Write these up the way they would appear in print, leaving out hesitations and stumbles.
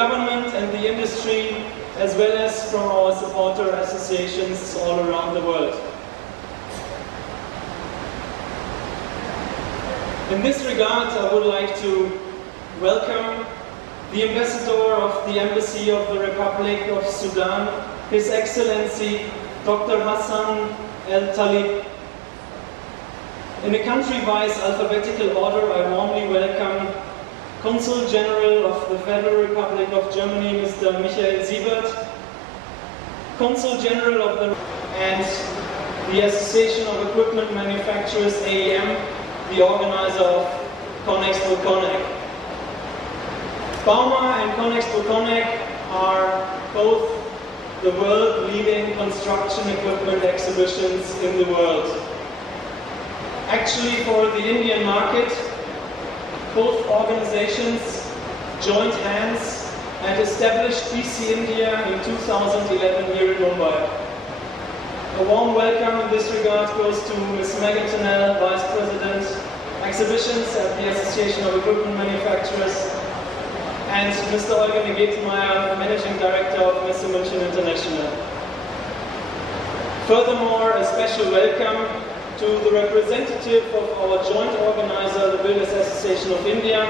government and the industry, as well as from our supporter associations all around the world. In this regard, I would like to welcome the Ambassador of the Embassy of the Republic of Sudan, His Excellency Dr. Hassan El-Talib. In a country-wise alphabetical order, I warmly welcome Consul General of the Federal Republic of Germany, Mr. Michael Siebert, Consul General of the and the Association of Equipment Manufacturers, AEM, the organizer of Conexpo Connect. Bauma and Conexpo Connect are both the world-leading construction equipment exhibitions in the world. Actually, for the Indian market, both organizations joined hands and established BC India in 2011 here in Mumbai. A warm welcome in this regard goes to Ms. Megan Tennell, Vice President, Exhibitions at the Association of Equipment Manufacturers, and Mr. Eugen Getemeyer, Managing Director of Messe München International. Furthermore, a special welcome to the representative of our joint organizer, the Builders Association of India,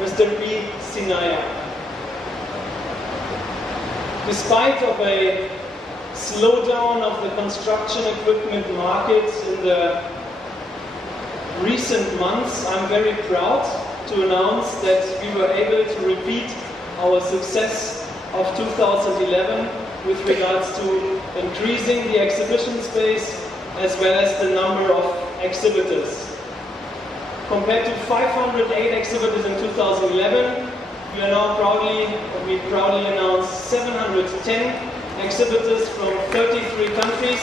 Mr. B. Sinaya. Despite of a slowdown of the construction equipment market in the recent months, I'm very proud to announce that we were able to repeat our success of 2011 with regards to increasing the exhibition space as well as the number of exhibitors. Compared to 508 exhibitors in 2011, we proudly announce 710 exhibitors from 33 countries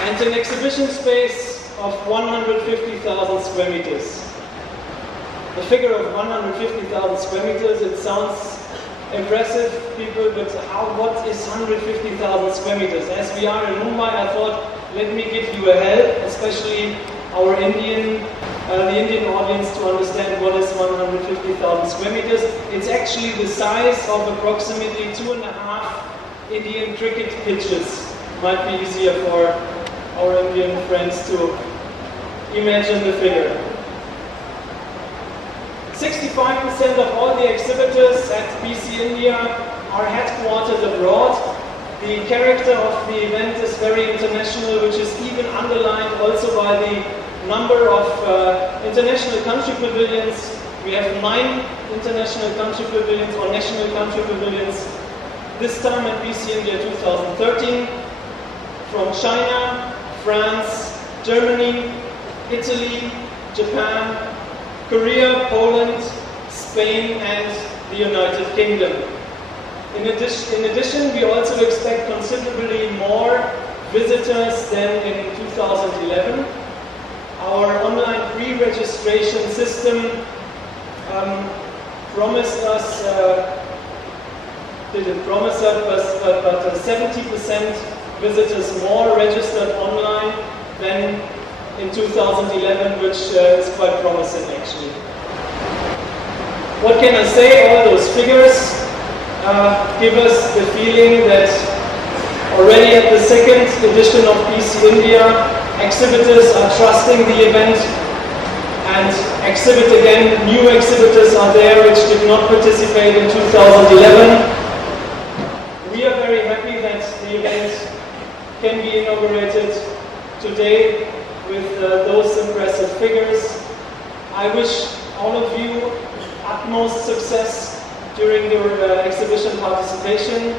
and an exhibition space of 150,000 square meters. The figure of 150,000 square meters, it sounds impressive, people, but what is 150,000 square meters? As we are in Mumbai, I thought, let me give you a help, especially our the Indian audience, to understand what is 150,000 square meters. It's actually the size of approximately 2.5 Indian cricket pitches. Might be easier for our Indian friends to imagine the figure. 65% of all the exhibitors at BC India are headquartered abroad. The character of the event is very international, which is even underlined also by the number of international country pavilions. We have 9 international country pavilions or national country pavilions. This time at BC India 2013, from China, France, Germany, Italy, Japan, Korea, Poland, Spain, and the United Kingdom. In addition, we also expect considerably more visitors than in 2011. Our online pre-registration system promised us, didn't promise us, but 70% visitors more registered online than in 2011, which is quite promising actually. What can I say? All those figures give us the feeling that already at the second edition of BC India, exhibitors are trusting the event and exhibit again. New exhibitors are there which did not participate in 2011. We are very happy that the event can be inaugurated today with those impressive figures. I wish all of you utmost success during your exhibition participation,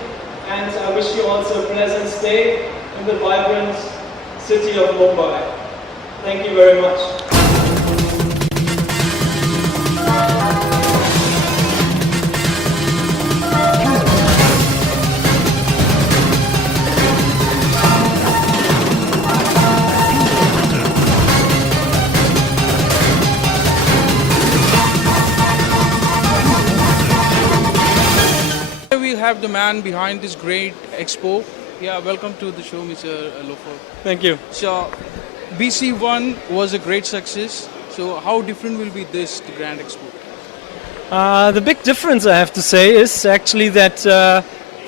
and I wish you also a pleasant stay in the vibrant city of Mumbai. Thank you very much. We have the man behind this great expo. Yeah, welcome to the show, Mr. Loeffler. Thank you. So, BC1 was a great success. So, how different will be this, the Grand Expo? The big difference, I have to say, is actually that the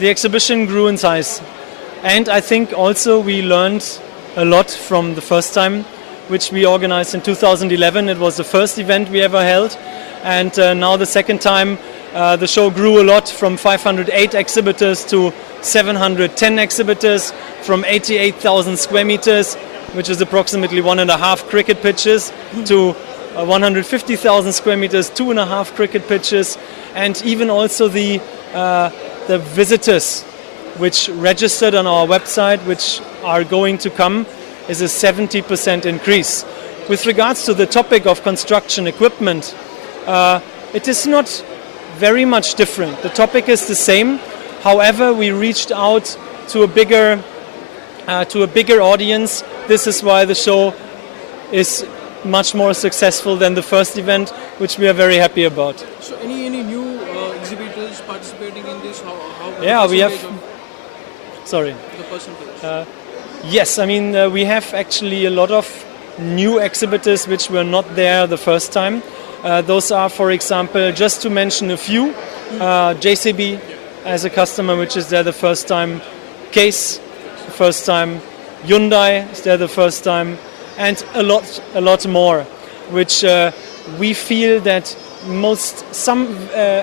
exhibition grew in size. And I think also we learned a lot from the first time, which we organized in 2011. It was the first event we ever held. And now the second time, the show grew a lot, from 508 exhibitors to 710 exhibitors, from 88,000 square meters, which is approximately 1.5 cricket pitches, to 150,000 square meters, 2.5 cricket pitches, and even also the visitors which registered on our website, which are going to come, is a 70% increase. With regards to the topic of construction equipment, it is not very much different. The topic is the same. However, we reached out to a bigger audience. This is why the show is much more successful than the first event, which we are very happy about. So, any new exhibitors participating in this? Yeah, we have. Sorry. The percentage. Yes, I mean we have actually a lot of new exhibitors which were not there the first time. Those are, for example, just to mention a few, JCB as a customer which is there the first time, Case the first time, Hyundai is there the first time, and a lot more, which we feel that some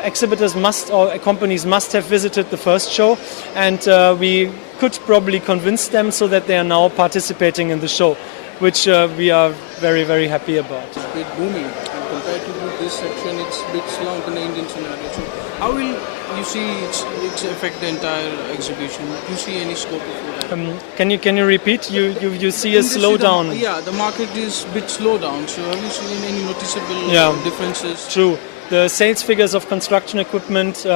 exhibitors or companies must have visited the first show, and we could probably convince them so that they are now participating in the show, which we are very, very happy about. It's a bit booming, and compared to this section, it's a bit slow in the Indian scenario. So how will you see it affect the entire exhibition? Do you see any scope for that? Can you repeat? You see a slowdown? Yeah, the market is a bit slow down. So have you seen any noticeable differences? True. The sales figures of construction equipment,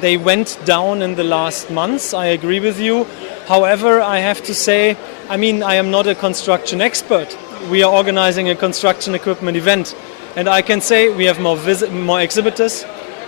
they went down in the last months. I agree with you. However, I have to say, I mean, I am not a construction expert. We are organizing a construction equipment event, and I can say we have more exhibitors,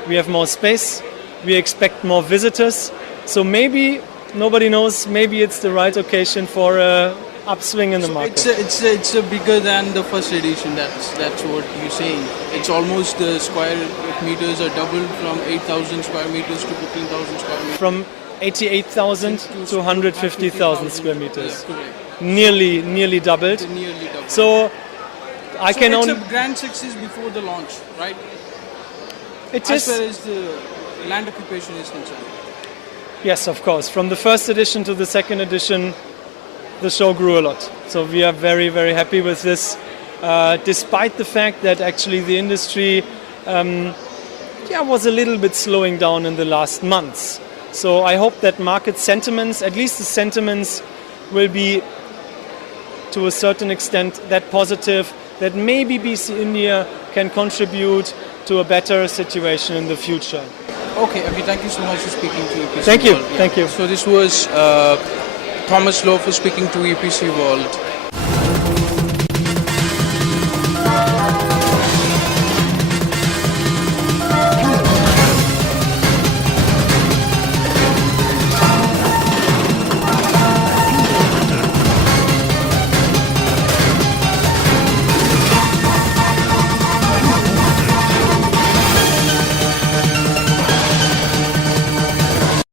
we have more space, we expect more visitors. So maybe, nobody knows, maybe it's the right occasion for a upswing in the market. It's bigger than the first edition. That's what you're saying. It's almost the square meters are doubled from 8,000 square meters to 15,000 square meters. From 88,000 to 150,000 square meters. Yeah, Nearly doubled. So I can only. It's a grand success before the launch, right? It as is. far as the land occupation is concerned. Yes, of course. From the first edition to the second edition, the show grew a lot. So we are very, very happy with this, despite the fact that actually the industry was a little bit slowing down in the last months. So I hope that market sentiments, at least the sentiments, will be to a certain extent that positive, that maybe BC India can contribute to a better situation in the future. Okay, thank you so much for speaking to EPC Thank you, World. thank you. So this was Thomas Loeffler speaking to EPC World.